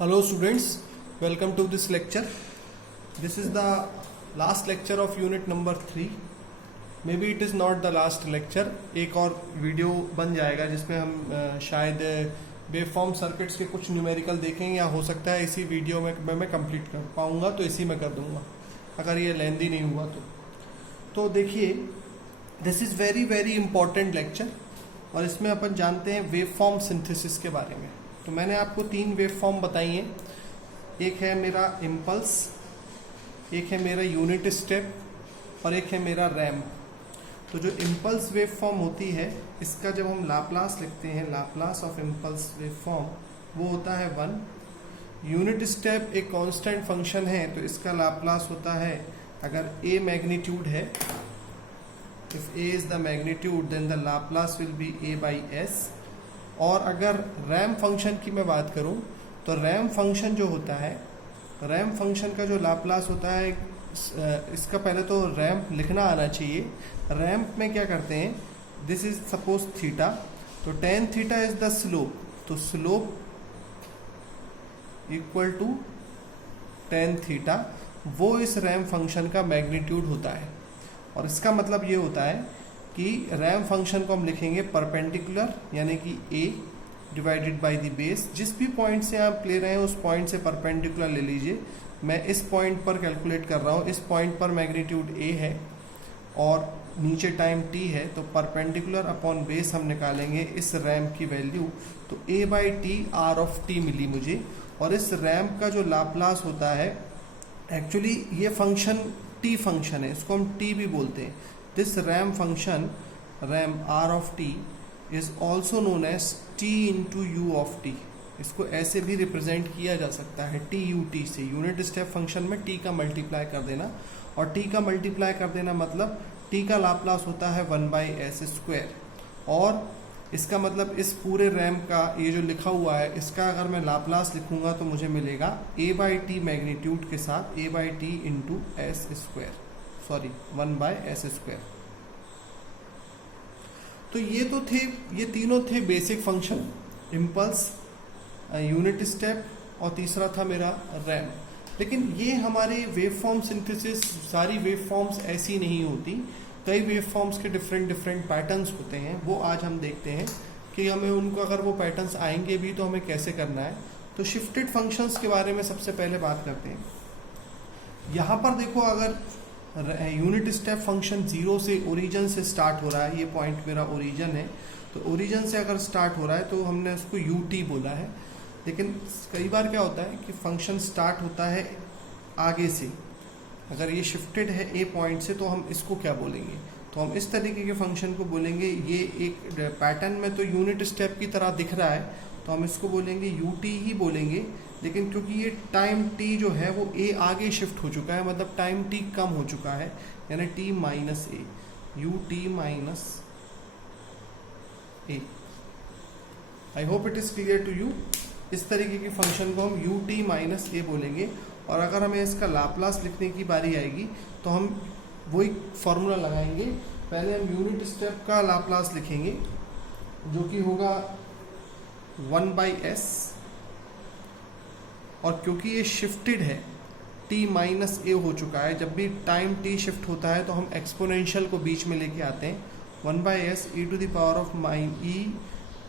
Hello students, welcome to this lecture. This is the last lecture of unit number 3. Maybe it is not the last lecture. एक और video बन जाएगा जिसमें हम शायद waveform circuits के कुछ न्यूमेरिकल देखेंगे, या हो सकता है इसी वीडियो में मैं कंप्लीट कर पाऊंगा तो इसी में कर दूंगा, अगर ये लेंदी नहीं हुआ तो देखिए, this is very very important lecture और इसमें अपन जानते हैं वेवफॉर्म सिंथेसिस के बारे में। तो मैंने आपको 3 वेवफॉर्म बताई हैं। एक है मेरा इम्पल्स, एक है मेरा यूनिट स्टेप और एक है मेरा रैम्प। तो जो इम्पल्स वेवफॉर्म होती है, इसका जब हम लाप्लास लिखते हैं, लाप्लास ऑफ इम्पल्स वेवफॉर्म, वो होता है 1। यूनिट स्टेप एक कांस्टेंट फंक्शन है, तो इसका लाप्लास होता है, अगर a मैग्नीट्यूड है, if a is the magnitude then the Laplace will be a by s। और अगर रैम्प फंक्शन की मैं बात करूं तो रैम्प फंक्शन जो होता है, रैम्प फंक्शन का जो लाप्लास होता है, इसका पहले तो रैम्प लिखना आना चाहिए। रैम्प में क्या करते हैं, दिस इज सपोज थीटा, तो tan theta is the slope, तो slope equal to tan theta, वो इस रैम्प फंक्शन का मैग्नीट्यूड होता है। और इसका मतलब ये होता है कि रैम्प फंक्शन को हम लिखेंगे परपेंडिकुलर, यानी कि a divided by the base. जिस भी पॉइंट से आप ले रहे हैं उस पॉइंट से परपेंडिकुलर ले लीजिए। मैं इस पॉइंट पर कैलकुलेट कर रहा हूँ, इस पॉइंट पर मैग्नीट्यूड a है और नीचे टाइम t है, तो परपेंडिकुलर अपॉन बेस हम निकालेंगे इस रैम्प की वैल्यू, तो a by T R of T मिली मुझे। और इस रैम्प का जो लाप्लास होता है, एक्चुअली ये फंक्शन t फंक्शन है, इसको हम t भी बोलते हैं। This ramp function, ramp r of t, is also known as t into u of t। इसको ऐसे भी रिप्रेजेंट किया जा सकता है टी यू टी से। यूनिट स्टेप फंक्शन में t का मल्टीप्लाई कर देना, और t का मल्टीप्लाई कर देना मतलब t का लाप्लास होता है 1/s²। और इसका मतलब इस पूरे रैम्प का ये जो लिखा हुआ है, इसका अगर मैं लाप्लास लिखूंगा तो मुझे मिलेगा a बाई टी मैग्नीट्यूड के साथ a by T into s², sorry 1/s²। तो ये तो थे, ये तीनों थे basic function, impulse, unit step और तीसरा था मेरा रैम्प। लेकिन ये हमारे वेवफॉर्म सिंथेसिस, सारी वेवफॉर्म्स ऐसी नहीं होती, कई वेवफॉर्म्स के डिफरेंट पैटर्न्स होते हैं। वो आज हम देखते हैं कि हमें उनको, अगर वो पैटर्न्स आएंगे भी तो हमें कैसे करना है। तो शिफ्टेड फंक्शंस के बारे में सबसे पहले बात करते हैं। यहाँ पर देखो, अगर यूनिट स्टेप फंक्शन 0 से, ओरिजिन से स्टार्ट हो रहा है, ये पॉइंट मेरा ओरिजिन है, तो ओरिजिन से अगर स्टार्ट हो रहा है तो हमने उसको ut बोला है। लेकिन कई बार क्या होता है कि फंक्शन स्टार्ट होता है आगे से, अगर ये शिफ्टेड है a पॉइंट से, तो हम इसको क्या बोलेंगे, तो हम इस तरीके के फंक्शन को बोलेंगे, ये एक पैटर्न में तो यूनिट स्टेप की तरह दिख रहा है, तो हम इसको बोलेंगे ut ही बोलेंगे। लेकिन क्योंकि ये टाइम t जो है वो a आगे शिफ्ट हो चुका है, मतलब टाइम t कम हो चुका है, यानी t minus a, ut minus a। I hope it is clear to you. इस तरीके की फंक्शन को हम ut माइनस a बोलेंगे। और अगर हमें इसका लाप्लास लिखने की बारी आएगी तो हम वही फॉर्मूला लगाएंगे। पहले हम यूनिट स्टेप का लाप्लास लिखेंगे, जो कि होगा 1/s, और क्योंकि ये शिफ्टेड है, t माइनस a हो चुका है, जब भी टाइम t शिफ्ट होता है तो हम एक्सपोनेंशियल को बीच में लेके आते हैं, 1/s e to the power of e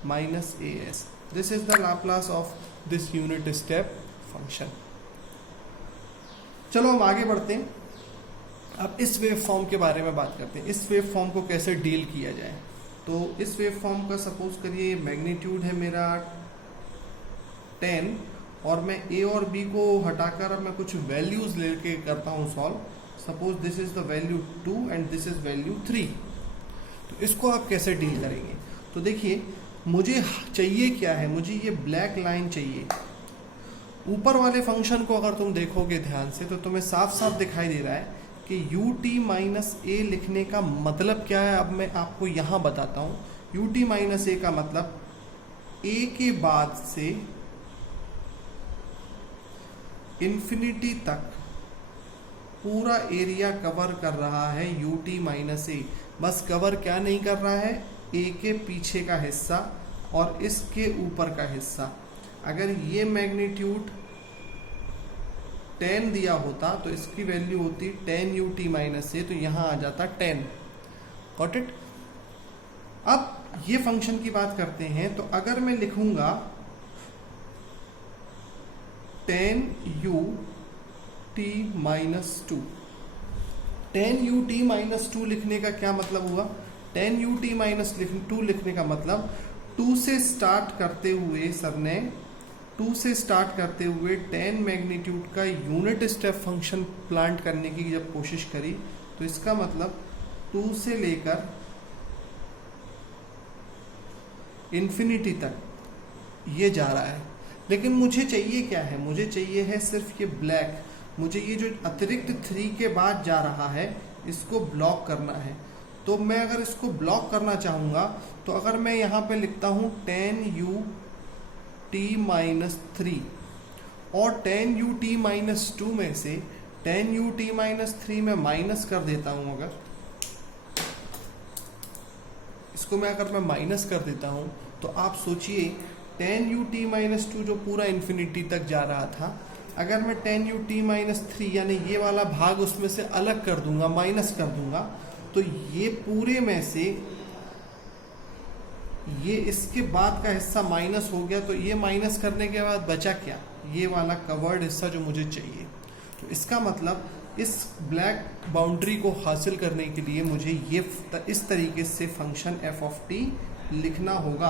minus as। This is the Laplace of this unit step function. चलो हम आगे बढ़ते हैं। अब इस वेव फॉर्म के बारे में बात करते हैं, इस वेव फॉर्म को कैसे डील किया जाए। तो इस वेव फॉर्म का सपोज करिए मैग्नीट्यूड है मेरा 10, और मैं a और b को हटाकर अब मैं कुछ वैल्यूज लेके करता हूँ solve. Suppose this is the value 2 and this is value 3। तो इसको आप कैसे डील करेंगे, तो देखिए, मुझे चाहिए क्या है, मुझे ये ब्लैक लाइन चाहिए। ऊपर वाले फंक्शन को अगर तुम देखोगे ध्यान से तो तुम्हें साफ साफ दिखाई दे रहा है कि ut माइनस a लिखने का मतलब क्या है। अब मैं आपको यहाँ बताता हूँ। ut माइनस a का मतलब a के बाद से इन्फिनिटी तक पूरा एरिया कवर कर रहा है ut माइनस a। बस कवर क्या नहीं कर रहा है, a के पीछे का हिस्सा और इसके ऊपर का हिस्सा। अगर ये मैग्नीट्यूड 10 दिया होता तो इसकी वैल्यू होती 10 ut माइनस ए, तो यहाँ आ जाता 10। Got it. अब ये फंक्शन की बात करते हैं, तो अगर मैं लिखूंगा 10 ut माइनस 2, 10 ut माइनस 2 लिखने का क्या मतलब हुआ? 10 ut माइनस 2 लिखने का मतलब 2 से स्टार्ट करते हुए सर ने 2 से स्टार्ट करते हुए 10 मैग्नीट्यूड का यूनिट स्टेप फंक्शन प्लांट करने की जब कोशिश करी, तो इसका मतलब 2 से लेकर इन्फिनिटी तक ये जा रहा है। लेकिन मुझे चाहिए क्या है? मुझे चाहिए है सिर्फ ये ब्लैक। मुझे ये जो अतिरिक्त 3 के बाद जा रहा है इसको ब्लॉक करना है। तो मैं अगर इसको ब्लॉक करना चाहूँगा, तो अगर मैं यहाँ पे लिखता हूँ 10 ut माइनस 3 और 10 ut माइनस 2 में से 10 ut माइनस 3 में माइनस कर देता हूँ, अगर इसको मैं माइनस कर देता हूँ, तो आप सोचिए 10 ut माइनस 2 जो पूरा इन्फिनिटी तक जा रहा था, अगर मैं 10 ut माइनस 3 यानी ये वाला भाग उसमें से अलग कर दूंगा, माइनस कर दूंगा, तो ये पूरे में से ये इसके बाद का हिस्सा माइनस हो गया। तो ये माइनस करने के बाद बचा क्या? ये वाला कवर्ड हिस्सा जो मुझे चाहिए। तो इसका मतलब इस ब्लैक बाउंड्री को हासिल करने के लिए मुझे ये इस तरीके से फंक्शन f ऑफ t लिखना होगा।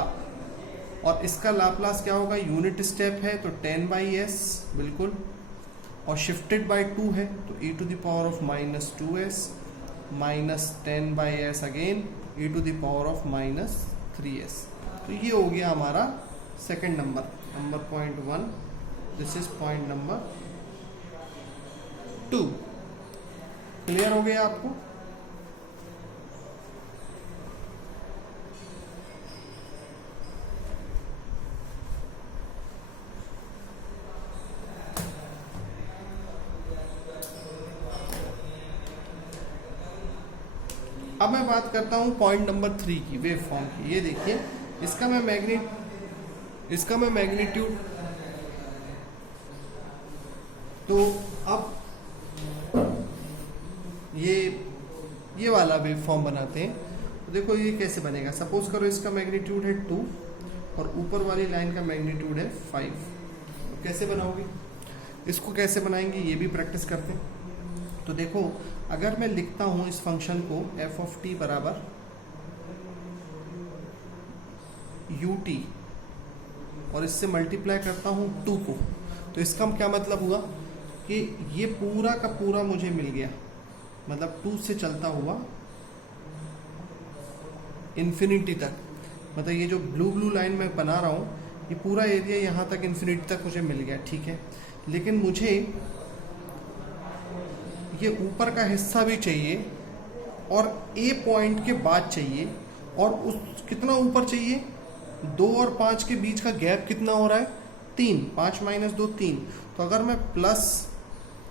और इसका लाप्लास क्या होगा? यूनिट स्टेप है तो 10/s बिल्कुल, और शिफ्टेड बाय 2 है तो e to the power of minus 2s minus 10/s again e to the power of minus 3s। तो ये हो गया हमारा second number point 1। This is point number 2। Clear हो गया आपको? अब मैं बात करता हूं पॉइंट नंबर 3 की, वेव फॉर्म की। ये देखिए, इसका मैं मैग्नीट्यूड, तो अब ये वाला वेव फॉर्म बनाते हैं। तो देखो ये कैसे बनेगा। सपोज करो इसका मैग्नीट्यूड है 2 और ऊपर वाली लाइन का मैग्नीट्यूड है 5। तो कैसे बनाओगे इसको? कैसे बनाएंगे ये भी प्रैक्टिस करते हैं। तो देखो, अगर मैं लिखता हूं इस फंक्शन को f ऑफ t बराबर ut और इससे मल्टीप्लाई करता हूं 2 को, तो इसका क्या मतलब हुआ कि ये पूरा का पूरा मुझे मिल गया। मतलब 2 से चलता हुआ इन्फिनिटी तक, मतलब ये जो ब्लू लाइन मैं बना रहा हूँ, ये पूरा एरिया यहाँ तक इन्फिनिटी तक मुझे मिल गया, ठीक है। लेकिन मुझे ये ऊपर का हिस्सा भी चाहिए और ए पॉइंट के बाद चाहिए, और उस कितना ऊपर चाहिए? 2 और 5 के बीच का गैप कितना हो रहा है? 3। 5 माइनस 2 3। तो अगर मैं प्लस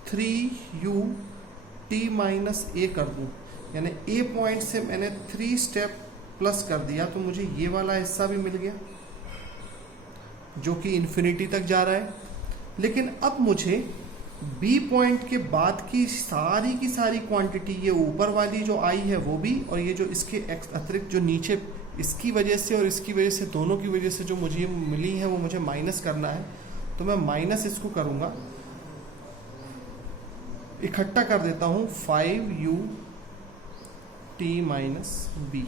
3ut माइनस ए कर दूं, यानी ए पॉइंट से मैंने 3 स्टेप प्लस कर दिया, तो मुझे ये वाला हिस्सा भी मिल गया जो कि इन्फिनिटी तक जा रहा है। लेकिन अब मुझे बी पॉइंट के बाद की सारी क्वांटिटी, ये ऊपर वाली जो आई है वो भी, और ये जो इसके अतिरिक्त जो नीचे इसकी वजह से और इसकी वजह से, दोनों की वजह से जो मुझे मिली है वो मुझे माइनस करना है। तो मैं माइनस इसको करूँगा, इकट्ठा कर देता हूँ 5ut माइनस बी।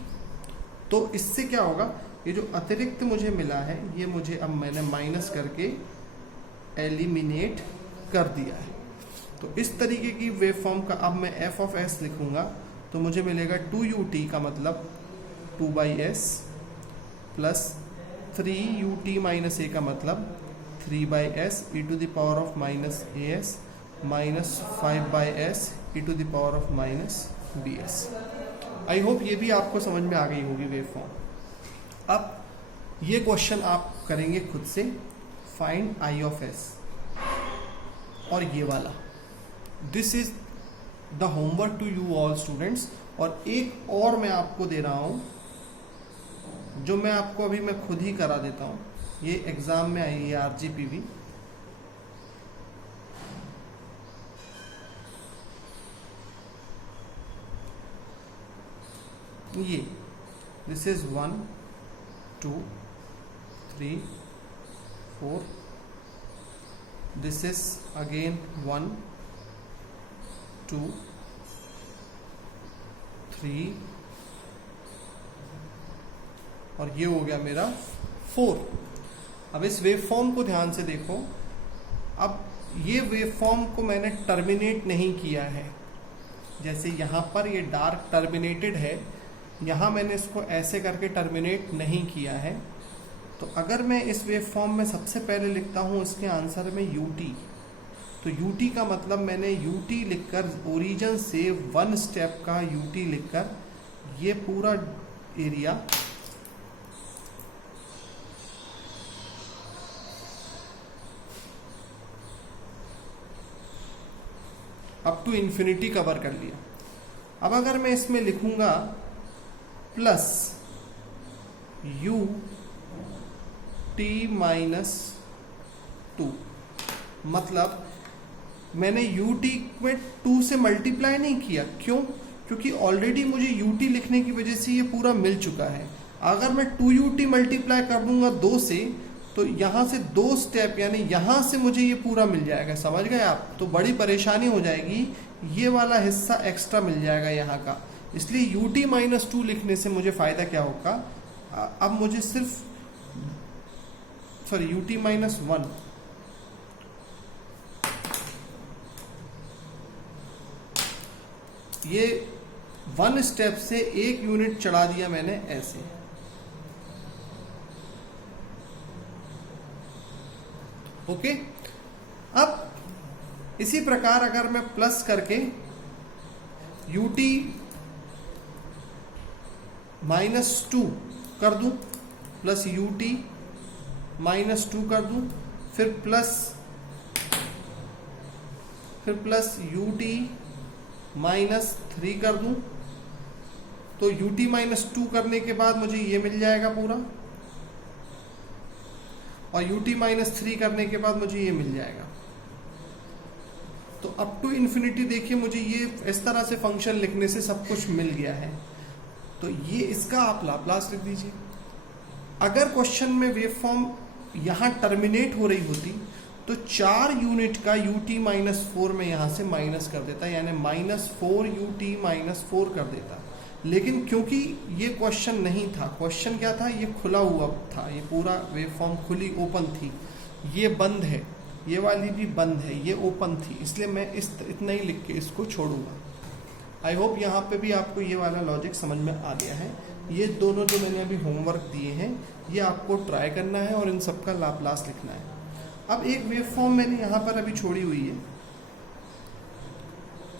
तो इससे क्या होगा? ये जो अतिरिक्त मुझे मिला है ये मुझे अब मैंने माइनस करके एलिमिनेट कर दिया है। तो इस तरीके की वेव फॉर्म का अब मैं f ऑफ s लिखूंगा, तो मुझे मिलेगा 2ut का मतलब 2/s plus 3ut minus a का मतलब 3/s e to the power of minus as minus 5/s e to the power of minus bs। I hope ये भी आपको समझ में आ गई होगी वेव फॉर्म। अब ये क्वेश्चन आप करेंगे खुद से, फाइंड i ऑफ s, और ये वाला, this is the homework to you all students. और एक और मैं आपको दे रहा हूं, जो मैं आपको अभी मैं खुद ही करा देता हूं। ये एग्जाम में आई है RGPV। ये this is 1 2 3 4, this is again 1 2 3 और ये हो गया मेरा 4। अब इस वेव फॉर्म को ध्यान से देखो। अब ये वेव फॉर्म को मैंने टर्मिनेट नहीं किया है, जैसे यहाँ पर ये डार्क टर्मिनेटेड है, यहाँ मैंने इसको ऐसे करके टर्मिनेट नहीं किया है। तो अगर मैं इस वेव फॉर्म में सबसे पहले लिखता हूँ इसके आंसर में UT, तो UT का मतलब मैंने UT लिखकर ओरिजिन से 1 स्टेप का UT लिखकर ये पूरा area up to infinity cover कर लिया। अब अगर मैं इसमें लिखूंगा प्लस UT -2, मतलब मैंने UT में 2 से मल्टीप्लाई नहीं किया। क्यों? क्योंकि ऑलरेडी मुझे UT लिखने की वजह से ये पूरा मिल चुका है। अगर मैं 2UT मल्टीप्लाई कर दूंगा 2 से, तो यहाँ से 2 स्टेप यानी यहाँ से मुझे ये पूरा मिल जाएगा। समझ गए आप? तो बड़ी परेशानी हो जाएगी, ये वाला हिस्सा एक्स्ट्रा मिल जाएगा यहाँ का। इसलिए UT -2 लिखने से मुझे फायदा क्या होगा, अब मुझे सिर्फ UT -1, ये 1 स्टेप से 1 यूनिट चढ़ा दिया मैंने ऐसे। ओके, अब इसी प्रकार अगर मैं प्लस करके UT -2 कर दूं, प्लस UT -2 कर दूं, फिर प्लस UT -3 कर दूं, तो UT -2 करने के बाद मुझे ये मिल जाएगा पूरा, और UT -3 करने के बाद मुझे ये मिल जाएगा। तो अप टू इन्फिनिटी देखिए, मुझे ये इस तरह से फंक्शन लिखने से सब कुछ मिल गया है। तो ये इसका आप लाप्लास लिख दीजिए। अगर क्वेश्चन में वेव फॉर्म यहाँ टर्मिनेट हो रही होती तो 4 यूनिट का UT -4 में यहाँ से माइनस कर देता, यानी -4 UT -4 कर देता। लेकिन क्योंकि ये क्वेश्चन नहीं था, क्वेश्चन क्या था, ये खुला हुआ था, ये पूरा वेव फॉर्म खुली ओपन थी, ये बंद है, ये वाली भी बंद है, ये ओपन थी, इसलिए मैं इतना ही लिख के इसको छोड़ूंगा। आई होप यहाँ पे भी आपको ये वाला लॉजिक समझ में आ गया है। ये दोनों जो मैंने अभी होमवर्क दिए हैं, ये आपको ट्राई करना है और इन सब का लाप्लास लिखना है। अब एक वेव फॉर्म मैंने यहाँ पर अभी छोड़ी हुई है।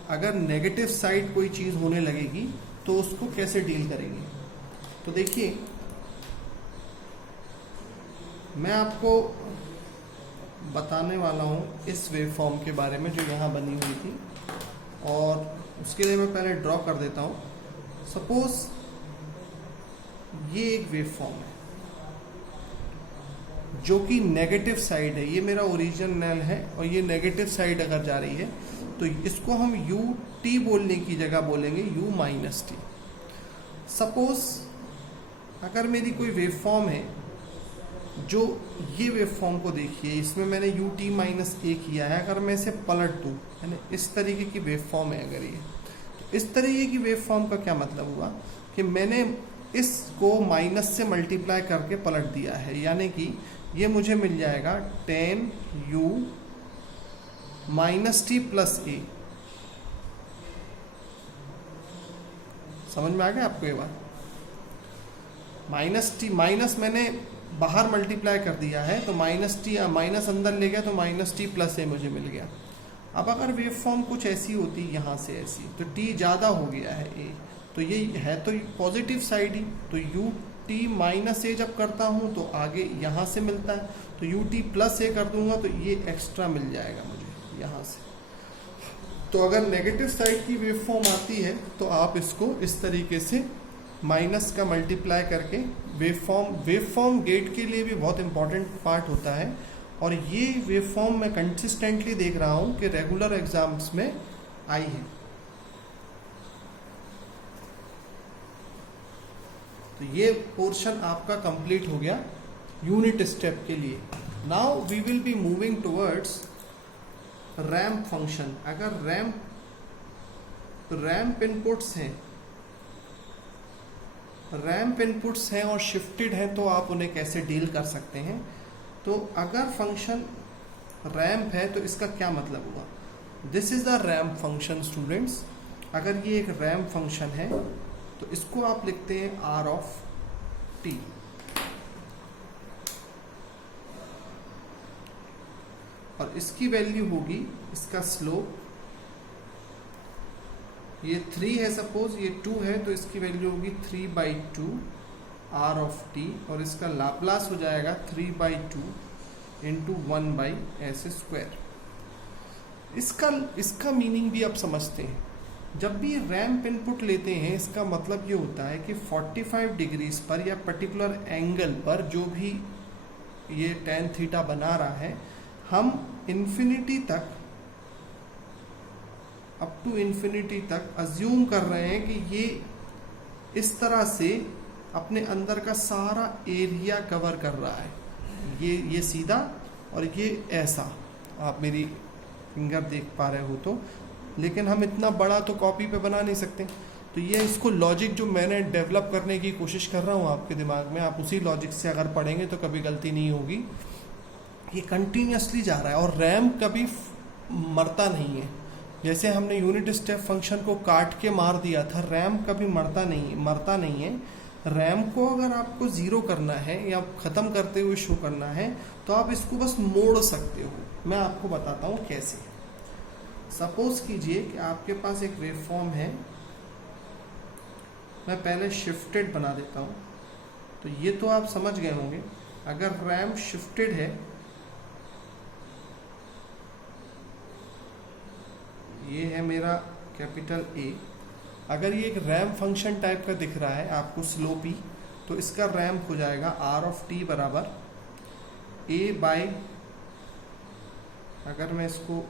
अगर नेगेटिव साइड कोई चीज़ होने लगेगी तो उसको कैसे डील करेंगे, तो देखिए मैं आपको बताने वाला हूँ इस वेव फॉर्म के बारे में जो यहाँ बनी हुई थी, और उसके लिए मैं पहले ड्रॉ कर देता हूँ। सपोज ये एक वेव फॉर्म है जो कि नेगेटिव साइड है, ये मेरा ओरिजिनल है और ये नेगेटिव साइड अगर जा रही है तो इसको हम UT बोलने की जगह बोलेंगे U -T। सपोज अगर मेरी कोई वेव फॉर्म है, जो ये वेव फॉर्म को देखिए, इसमें मैंने UT -A किया है। अगर मैं इसे पलट दूँ, यानी इस तरीके की वेव फॉर्म है अगर ये, तो इस तरीके की वेव फॉर्म का क्या मतलब हुआ कि मैंने इसको माइनस से मल्टीप्लाई करके पलट दिया है, यानी कि ये मुझे मिल जाएगा 10U -T + A। समझ में आ गया आपको ये बात? माइनस मैंने बाहर मल्टीप्लाई कर दिया है, तो -T माइनस अंदर ले गया तो -T + A मुझे मिल गया। अब अगर वेव फॉर्म कुछ ऐसी होती यहाँ से ऐसी, तो T ज़्यादा हो गया है A, तो ये है तो पॉजिटिव साइड ही, तो UT -A जब करता हूँ तो आगे यहाँ से मिलता है, तो UT + A कर दूंगा तो ये एक्स्ट्रा मिल जाएगा मुझे यहाँ से। तो अगर नेगेटिव साइड की वेव फॉर्म आती है तो आप इसको इस तरीके से माइनस का मल्टीप्लाई करके वेव फॉर्म गेट के लिए भी बहुत इंपॉर्टेंट पार्ट होता है, और ये वेव फॉर्म मैं कंसिस्टेंटली देख रहा हूँ कि रेगुलर एग्जाम्स में आई है। तो ये पोर्शन आपका कंप्लीट हो गया यूनिट स्टेप के लिए। Now we will be moving towards ramp function. अगर रैम्प इनपुट्स हैं और शिफ्टेड हैं तो आप उन्हें कैसे डील कर सकते हैं। तो अगर फंक्शन रैम्प है तो इसका क्या मतलब हुआ, this is the ramp function students. अगर ये एक रैम्प फंक्शन है तो इसको आप लिखते हैं आर ऑफ टी। और इसकी वैल्यू होगी, इसका स्लोप ये 3 है, सपोज ये 2 है तो इसकी वैल्यू होगी 3/2 आर ऑफ टी, और इसका लाप्लास हो जाएगा 3/2 इंटू 1/s²। इसका मीनिंग भी आप समझते हैं। जब भी रैम्प इनपुट लेते हैं इसका मतलब ये होता है कि 45 डिग्रीज पर या पर्टिकुलर एंगल पर जो भी ये tan थीटा बना रहा है, हम इन्फिनिटी तक, अप टू इन्फिनिटी तक अज्यूम कर रहे हैं कि ये इस तरह से अपने अंदर का सारा एरिया कवर कर रहा है। ये सीधा और ये ऐसा, आप मेरी फिंगर देख पा रहे हो तो, लेकिन हम इतना बड़ा तो कॉपी पे बना नहीं सकते। तो ये इसको लॉजिक जो मैंने डेवलप करने की कोशिश कर रहा हूँ आपके दिमाग में, आप उसी लॉजिक से अगर पढ़ेंगे तो कभी गलती नहीं होगी। ये कंटिन्यूसली जा रहा है और रैम्प कभी मरता नहीं है। जैसे हमने यूनिट स्टेप फंक्शन को काट के मार दिया था, रैम्प कभी मरता नहीं है। रैम्प को अगर आपको ज़ीरो करना है या ख़त्म करते हुए शो करना है तो आप इसको बस मोड़ सकते हो। मैं आपको बताता हूँ कैसे। सपोज कीजिए कि आपके पास एक वेव फॉर्म है, मैं पहले शिफ्टेड बना देता हूँ। तो ये तो आप समझ गए होंगे, अगर रैम्प शिफ्टेड है, ये है मेरा कैपिटल ए। अगर ये एक रैम्प फंक्शन टाइप का दिख रहा है आपको स्लोपी, तो इसका रैम्प हो जाएगा आर ऑफ टी बराबर ए बाय, अगर मैं इसको,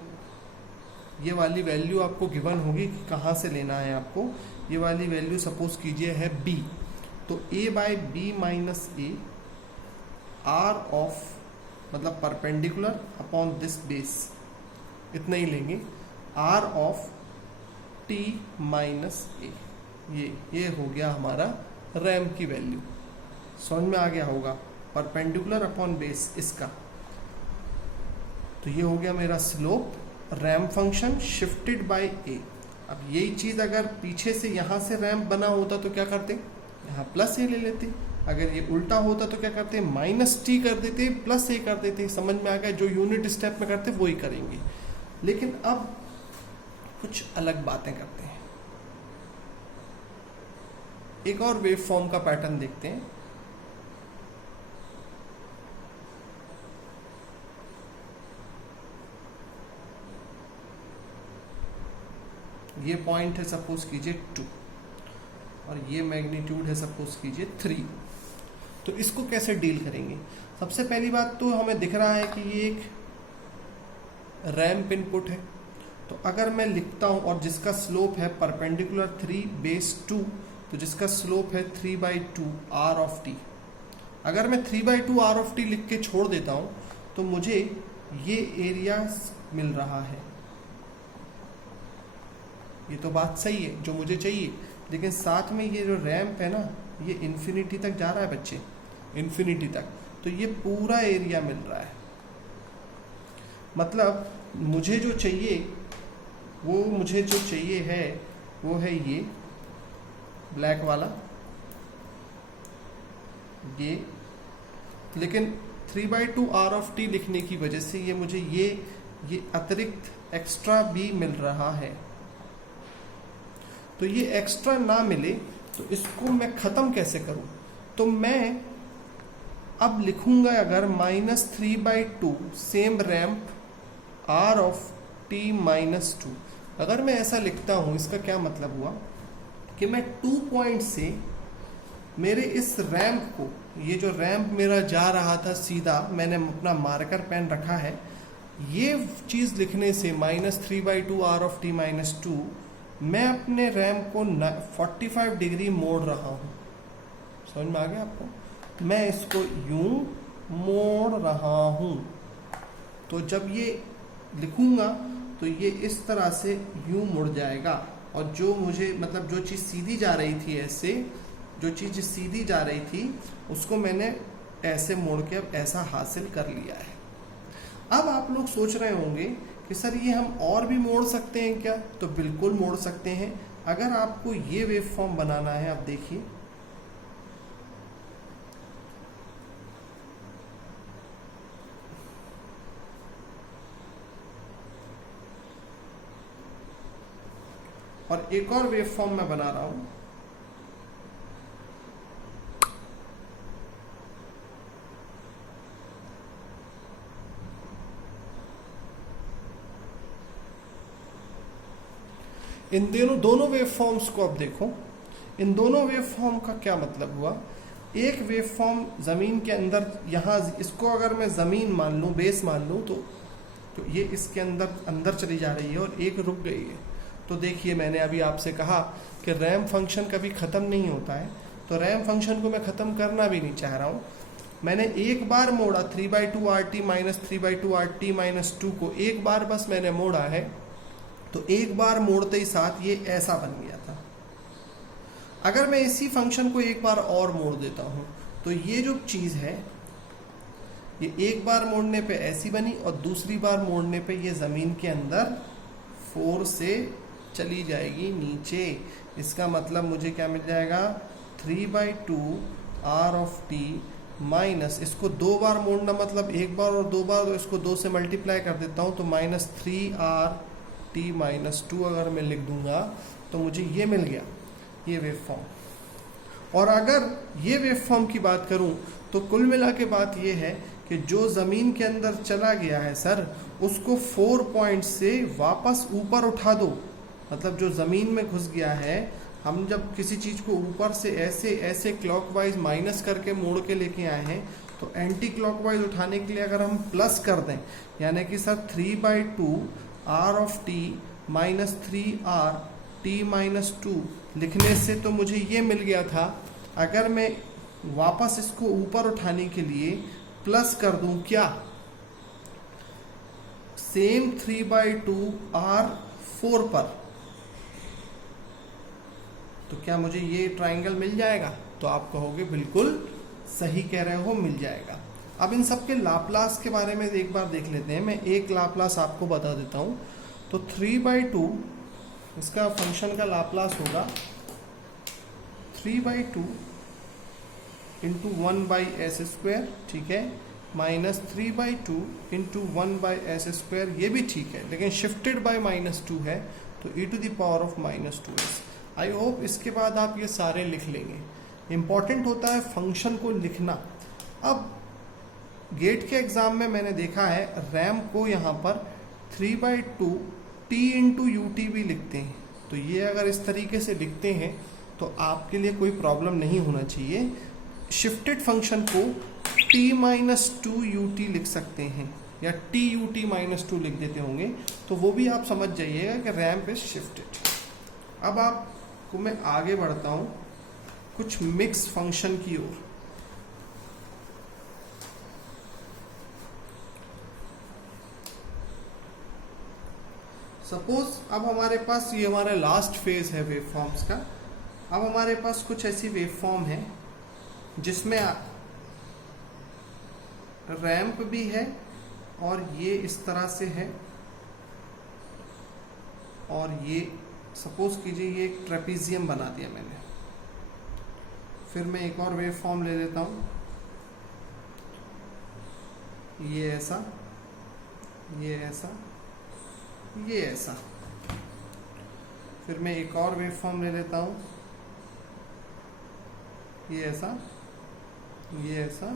ये वाली वैल्यू आपको गिवन होगी कि कहाँ से लेना है आपको। ये वाली वैल्यू सपोज कीजिए है b, तो a by B minus A R of, मतलब परपेंडिकुलर अपॉन दिस बेस, इतना ही लेंगे, R of t minus A. ये हो गया हमारा रैम्प की वैल्यू। समझ में आ गया होगा, परपेंडिकुलर अपॉन बेस इसका। तो ये हो गया मेरा slope, ramp function shifted by A. अब यही चीज़ अगर पीछे से यहाँ से रैम्प बना होता तो क्या करते, यहाँ प्लस ए ले लेते। अगर ये उल्टा होता तो क्या करते, माइनस टी कर देते, प्लस ए कर देते। समझ में आ गया, जो यूनिट स्टेप में करते वही करेंगे। लेकिन अब कुछ अलग बातें करते हैं। एक और वेव फॉर्म का पैटर्न देखते हैं। ये पॉइंट है सपोज कीजिए 2 और ये मैग्नीट्यूड है सपोज कीजिए 3। तो इसको कैसे डील करेंगे। सबसे पहली बात तो हमें दिख रहा है कि ये एक रैम्प इनपुट है। तो अगर मैं लिखता हूँ और जिसका स्लोप है परपेंडिकुलर 3/2, तो जिसका स्लोप है 3/2 आर ऑफ टी। अगर मैं 3/2 आर ऑफ टी लिख के छोड़ देता हूँ तो मुझे ये एरिया मिल रहा है। ये तो बात सही है जो मुझे चाहिए, लेकिन साथ में ये जो रैम्प है ना, ये इन्फिनिटी तक जा रहा है बच्चे, इन्फिनिटी तक। तो ये पूरा एरिया मिल रहा है। मतलब मुझे जो चाहिए है वो है ये ब्लैक वाला, ये। लेकिन 3/2 आर ऑफ टी लिखने की वजह से ये मुझे ये अतिरिक्त एक्स्ट्रा भी मिल रहा है। तो ये एक्स्ट्रा ना मिले तो इसको मैं ख़त्म कैसे करूं। तो मैं अब लिखूंगा अगर -3/2 same ramp R of T -2। अगर मैं ऐसा लिखता हूं, इसका क्या मतलब हुआ कि मैं 2 पॉइंट से मेरे इस रैंप को, ये जो रैंप मेरा जा रहा था सीधा, मैंने अपना मार्कर पेन रखा है, ये चीज़ लिखने से -3/2 r of t - 2, मैं अपने रैंप को 45 डिग्री मोड़ रहा हूँ। समझ में आ गया आपको? मैं इसको यूं मोड़ रहा हूँ, तो जब ये लिखूंगा तो ये इस तरह से यूं मुड़ जाएगा, और जो मुझे मतलब जो चीज़ सीधी जा रही थी ऐसे, जो चीज़ सीधी जा रही थी उसको मैंने ऐसे मोड़ के अब ऐसा हासिल कर लिया है। अब आप लोग सोच रहे होंगे कि सर ये हम और भी मोड़ सकते हैं क्या? तो बिल्कुल मोड़ सकते हैं। अगर आपको ये वेव फॉर्म बनाना है, आप देखिए, और एक और वेव फॉर्म मैं बना रहा हूं, इन दोनों वेव फॉर्म्स को अब देखो। इन दोनों वेव फॉर्म का क्या मतलब हुआ? एक वेव फॉर्म जमीन के अंदर, यहाँ इसको अगर मैं जमीन मान लूँ, बेस मान लूँ, तो ये इसके अंदर चली जा रही है और एक रुक गई है। तो देखिए, मैंने अभी आपसे कहा कि रैंप फंक्शन कभी ख़त्म नहीं होता है, तो रैंप फंक्शन को मैं ख़त्म करना भी नहीं चाह रहा हूँ। मैंने एक बार मोड़ा 3/2 RT - 3/2 RT - 2 को, एक बार बस मैंने मोड़ा है, तो एक बार मोड़ते ही साथ ये ऐसा बन गया था। अगर मैं इसी फंक्शन को एक बार और मोड़ देता हूँ, तो ये जो चीज़ है, ये एक बार मोड़ने पे ऐसी बनी और दूसरी बार मोड़ने पे ये ज़मीन के अंदर 4 से चली जाएगी नीचे। इसका मतलब मुझे क्या मिल जाएगा? 3/2 r of t माइनस, इसको दो बार मोड़ना मतलब एक बार और दो बार, तो इसको 2 से मल्टीप्लाई कर देता हूँ, तो -3RT - 2 अगर मैं लिख दूंगा तो मुझे ये मिल गया, ये वेव फॉर्म। और अगर ये वेव फॉर्म की बात करूं तो कुल मिला के बात ये है कि जो ज़मीन के अंदर चला गया है सर, उसको 4 पॉइंट से वापस ऊपर उठा दो। मतलब जो ज़मीन में घुस गया है, हम जब किसी चीज़ को ऊपर से ऐसे ऐसे क्लॉकवाइज माइनस करके मोड़ के लेके आए हैं, तो एंटी क्लॉकवाइज उठाने के लिए अगर हम प्लस कर दें, यानी कि sir 3/2 r of t - 3RT - 2 लिखने से तो मुझे ये मिल गया था। अगर मैं वापस इसको ऊपर उठाने के लिए प्लस कर दूं, क्या सेम 3/2 R4 पर, तो क्या मुझे ये ट्राइंगल मिल जाएगा? तो आप कहोगे बिल्कुल सही कह रहे हो, मिल जाएगा। अब इन सब के लाप्लास के बारे में एक बार देख लेते हैं। मैं एक लाप्लास आपको बता देता हूँ। तो 3/2 इसका फंक्शन का लाप्लास होगा 3/2 × 1/s², ठीक है, -3/2 × 1/s², ये भी ठीक है, लेकिन शिफ्टेड बाय -2 है, तो e⁻⁻²s। आई होप इसके बाद आप ये सारे लिख लेंगे। इम्पॉर्टेंट होता है फंक्शन को लिखना। अब गेट के एग्जाम में मैंने देखा है रैंप को यहाँ पर 3/2 t × ut भी लिखते हैं, तो ये अगर इस तरीके से लिखते हैं तो आपके लिए कोई प्रॉब्लम नहीं होना चाहिए। शिफ्टेड फंक्शन को t - 2 ut लिख सकते हैं, या t ut - 2 लिख देते होंगे, तो वो भी आप समझ जाइएगा कि रैंप इज शिफ्टेड। अब आपको मैं आगे बढ़ता हूँ कुछ मिक्स फंक्शन की ओर। सपोज अब हमारे पास ये हमारा लास्ट फेज है वेव फॉर्म्स का। अब हमारे पास कुछ ऐसी वेव फॉर्म है जिसमें रैंप भी है और ये इस तरह से है, और ये सपोज कीजिए ये एक ट्रेपीजियम बना दिया मैंने। फिर मैं एक और वेव फॉर्म ले लेता हूँ, ये ऐसा, ये ऐसा, ये ऐसा। फिर मैं एक और वेव फॉर्म ले लेता हूँ, ये ऐसा, ये ऐसा,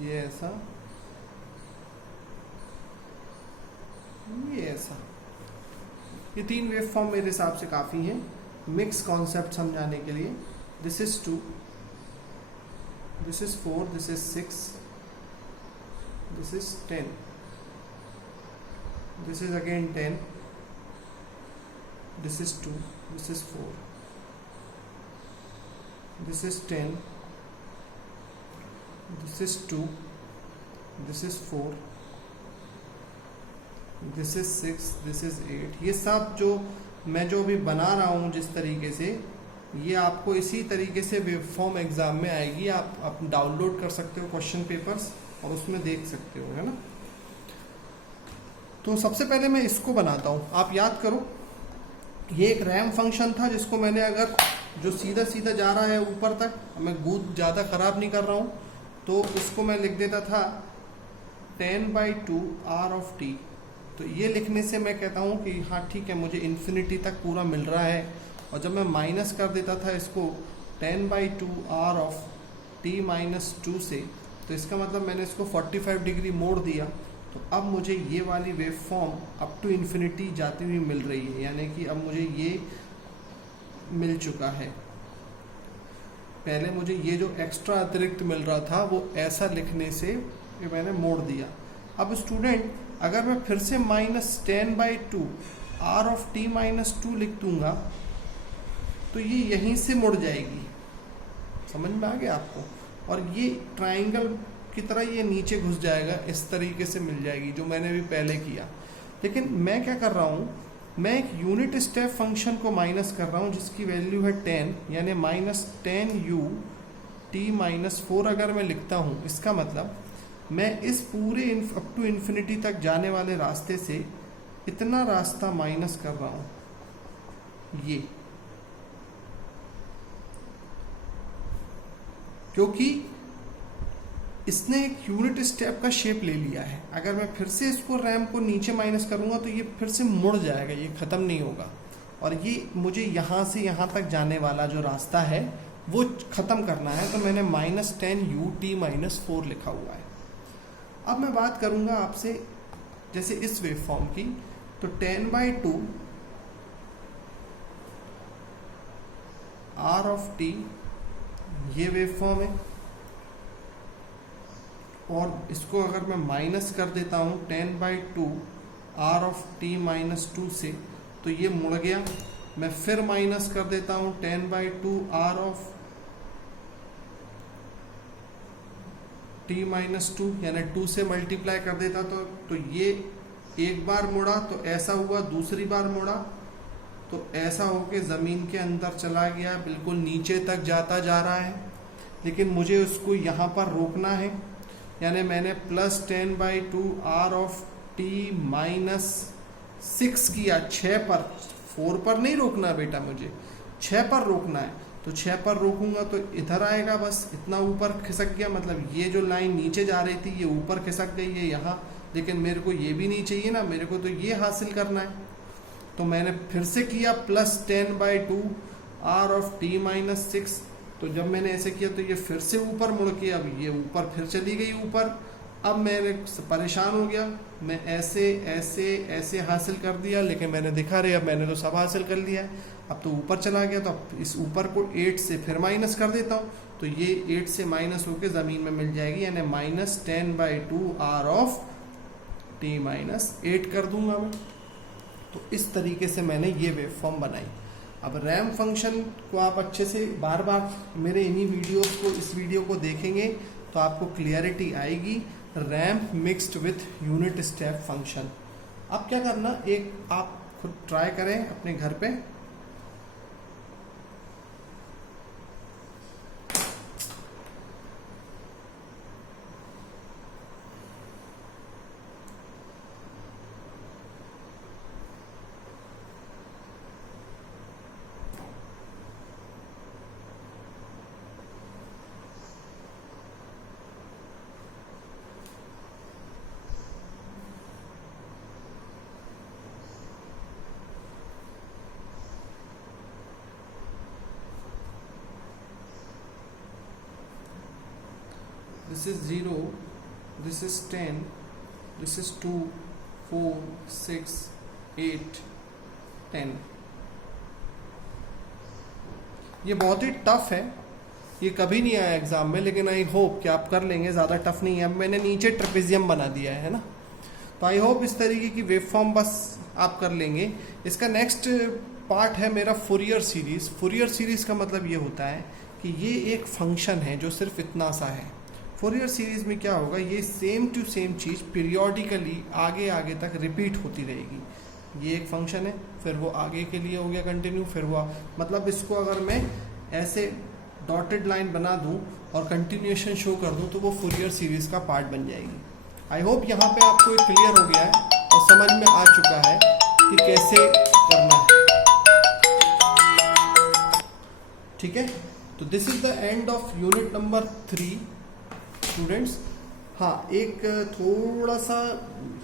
ये ऐसा, ये ऐसा। ये 3 वेव फॉर्म मेरे हिसाब से काफ़ी हैं। मिक्स कॉन्सेप्ट समझाने के लिए, this is 2, this is 4, this is 6, this is 10, this is again 10, this is 2, this is 4, this is 10, this is 2, this is 4, this is 6, this is 8। ये सब जो मैं जो भी बना रहा हूँ जिस तरीके से, ये आपको इसी तरीके से वेवफॉर्म एग्जाम में आएगी। आप डाउनलोड कर सकते हो क्वेश्चन पेपर्स और उसमें देख सकते हो, है ना। तो सबसे पहले मैं इसको बनाता हूँ। आप याद करो, ये एक रैम फंक्शन था जिसको मैंने, अगर जो सीधा सीधा जा रहा है ऊपर तक, मैं गूद ज़्यादा ख़राब नहीं कर रहा हूँ, तो उसको मैं लिख देता था 10/2 r ऑफ t। तो ये लिखने से मैं कहता हूँ कि हाँ ठीक है, मुझे इन्फिनिटी तक पूरा मिल रहा है। और जब मैं माइनस कर देता था इसको 10/2 r ऑफ t माइनस 2 से, तो इसका मतलब मैंने इसको 45 डिग्री मोड़ दिया। तो अब मुझे ये वाली wave form up to infinity जाती हुई मिल रही है, यानी कि अब मुझे ये मिल चुका है। पहले मुझे ये जो एक्स्ट्रा अतिरिक्त मिल रहा था वो ऐसा लिखने से ये मैंने मोड़ दिया। अब स्टूडेंट, अगर मैं फिर से -10/2 r ऑफ t माइनस 2 लिख दूंगा तो ये यहीं से मुड़ जाएगी। समझ में आ गया आपको? और ये ट्राइंगल की तरह ये नीचे घुस जाएगा, इस तरीके से मिल जाएगी जो मैंने भी पहले किया। लेकिन मैं क्या कर रहा हूँ, मैं एक यूनिट स्टेप फंक्शन को माइनस कर रहा हूँ जिसकी वैल्यू है 10, यानी -10u t माइनस 4 अगर मैं लिखता हूँ, इसका मतलब मैं इस पूरे अप टू इन्फिनिटी तक जाने वाले रास्ते से इतना रास्ता माइनस कर रहा हूँ, ये, क्योंकि इसने एक यूनिट स्टेप का शेप ले लिया है। अगर मैं फिर से इसको रैम को नीचे माइनस करूंगा तो ये फिर से मुड़ जाएगा, ये ख़त्म नहीं होगा। और ये मुझे यहाँ से यहाँ तक जाने वाला जो रास्ता है वो ख़त्म करना है, तो मैंने -10u t माइनस 4 लिखा हुआ है। अब मैं बात करूँगा आपसे जैसे इस वेव फॉर्म की, तो 10/2 r ऑफ t ये वेव फॉर्म है, और इसको अगर मैं माइनस कर देता हूँ 10/2 r ऑफ t माइनस 2 से, तो ये मुड़ गया। मैं फिर माइनस कर देता हूँ 10/2 r ऑफ t माइनस 2, यानी 2 से मल्टीप्लाई कर देता तो ये एक बार मुड़ा तो ऐसा हुआ, दूसरी बार मुड़ा तो ऐसा होके ज़मीन के अंदर चला गया, बिल्कुल नीचे तक जाता जा रहा है। लेकिन मुझे उसको यहाँ पर रोकना है, यानी मैंने +10/2 r ऑफ t माइनस 6 किया, 6 पर, 4 पर नहीं रोकना बेटा, मुझे 6 पर रोकना है। तो 6 पर रोकूंगा तो इधर आएगा, बस इतना ऊपर खिसक गया, मतलब ये जो लाइन नीचे जा रही थी ये ऊपर खिसक गई है यहाँ। लेकिन मेरे को ये भी नहीं चाहिए ना, मेरे को तो ये हासिल करना है। तो मैंने फिर से किया +10/2 r ऑफ t माइनस 6। तो जब मैंने ऐसे किया तो ये फिर से ऊपर मुड़ के, अब ये ऊपर फिर चली गई ऊपर। अब मैं परेशान हो गया, मैं ऐसे ऐसे ऐसे हासिल कर दिया, लेकिन मैंने दिखा रहे अब मैंने तो सब हासिल कर लिया है। अब तो ऊपर चला गया, तो अब इस ऊपर को 8 से फिर माइनस कर देता हूँ, तो ये 8 से माइनस होकर ज़मीन में मिल जाएगी, यानी -10/2 r ऑफ t माइनस 8 कर दूंगा मैं। तो इस तरीके से मैंने ये वेव फॉर्म बनाई। अब रैम फंक्शन को आप अच्छे से बार बार मेरे इन्हीं वीडियोस को, इस वीडियो को देखेंगे तो आपको क्लियरिटी आएगी। Ramp mixed with unit step function. अब क्या करना, एक आप खुद ट्राई करें अपने घर पे। This is 0, this is 10, this is 2, 4, 6, 8, 10। ये बहुत ही टफ है, ये कभी नहीं आया एग्जाम में, लेकिन आई होप कि आप कर लेंगे, ज़्यादा टफ नहीं है। अब मैंने नीचे ट्रेपेजियम बना दिया है ना, तो आई होप इस तरीके की वेव फॉर्म बस आप कर लेंगे। इसका नेक्स्ट पार्ट है मेरा फुरियर सीरीज़। फुरियर सीरीज़ का मतलब ये होता है कि ये एक फंक्शन है जो सिर्फ इतना सा है। फुरियर सीरीज़ में क्या होगा, ये सेम टू सेम चीज़ पीरियोडिकली आगे आगे तक रिपीट होती रहेगी। ये एक फंक्शन है, फिर वो आगे के लिए हो गया कंटिन्यू, फिर वो मतलब इसको अगर मैं ऐसे डॉटेड लाइन बना दूं और कंटिन्यूएशन शो कर दूं तो वो फुरियर सीरीज़ का पार्ट बन जाएगी। आई होप यहाँ पे आपको एक क्लियर हो गया है और समझ में आ चुका है कि कैसे करना है। ठीक है, तो this is the end of unit number 3 students. हाँ, एक थोड़ा सा,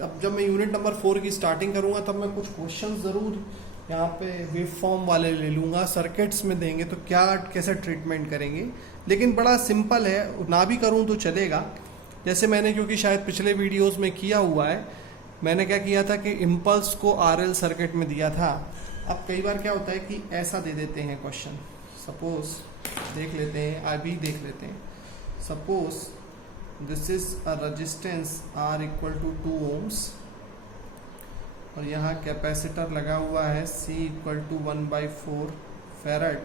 अब जब मैं यूनिट नंबर 4 की स्टार्टिंग करूँगा तब मैं कुछ क्वेश्चन ज़रूर यहाँ पे वेव फॉर्म वाले ले लूँगा। सर्किट्स में देंगे तो क्या कैसे ट्रीटमेंट करेंगे, लेकिन बड़ा सिंपल है, ना भी करूँ तो चलेगा। जैसे मैंने, क्योंकि शायद पिछले वीडियोस में किया हुआ है, मैंने क्या किया था कि इम्पल्स को आरएल सर्किट में दिया था। अब कई बार क्या होता है कि ऐसा दे देते हैं क्वेश्चन, सपोज देख लेते हैं, अभी देख लेते हैं। Suppose this is a resistance R equal to 2 ohms और यहाँ कैपेसिटर लगा हुआ है C इक्वल टू 1/4 फैरड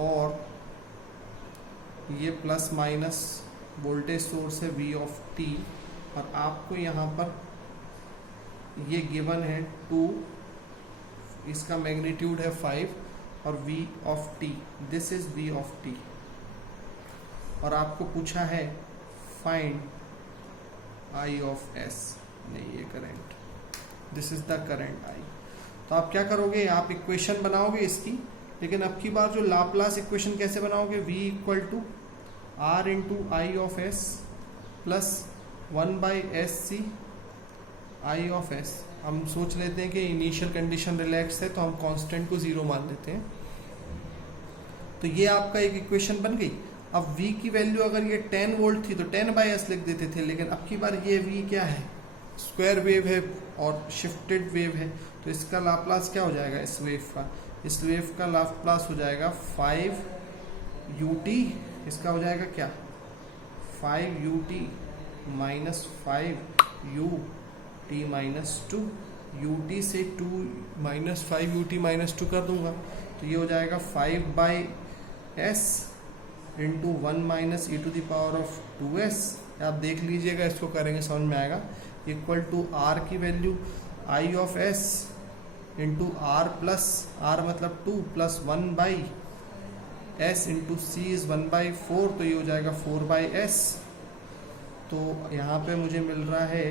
और ये प्लस माइनस वोल्टेज सोर्स है V ऑफ t और आपको यहाँ पर ये गिवन है 2, इसका मैग्नीट्यूड है 5 और V of t, this is V of t और आपको पूछा है फाइंड I ऑफ S, नहीं ये current, this is the current I। तो आप क्या करोगे, आप इक्वेशन बनाओगे इसकी, लेकिन अब की बार जो लाप्लास इक्वेशन कैसे बनाओगे, V equal to R into I of S plus 1/SC I of S। हम सोच लेते हैं कि इनिशियल कंडीशन रिलैक्स है तो हम कांस्टेंट को 0 मान लेते हैं। तो ये आपका एक इक्वेशन बन गई। अब V की वैल्यू अगर ये 10 वोल्ट थी तो 10/S लिख देते थे, लेकिन अब की बार ये V क्या है, स्क्वायर वेव है और शिफ्टेड वेव है, तो इसका लाप्लास क्या हो जाएगा, इस वेव का लाप्लास हो जाएगा 5ut, इसका हो जाएगा क्या 5ut minus 5ut minus 2, ut से 2 माइनस 5ut माइनस 2 कर दूंगा तो ये हो जाएगा 5/s into 1 minus e to the power of 2s। आप देख लीजिएगा, इसको करेंगे समझ में आएगा। इक्वल टू r की value I of s into r plus r मतलब 2 plus 1/s into c is 1/4, तो ये हो जाएगा 4/s। तो यहाँ पे मुझे मिल रहा है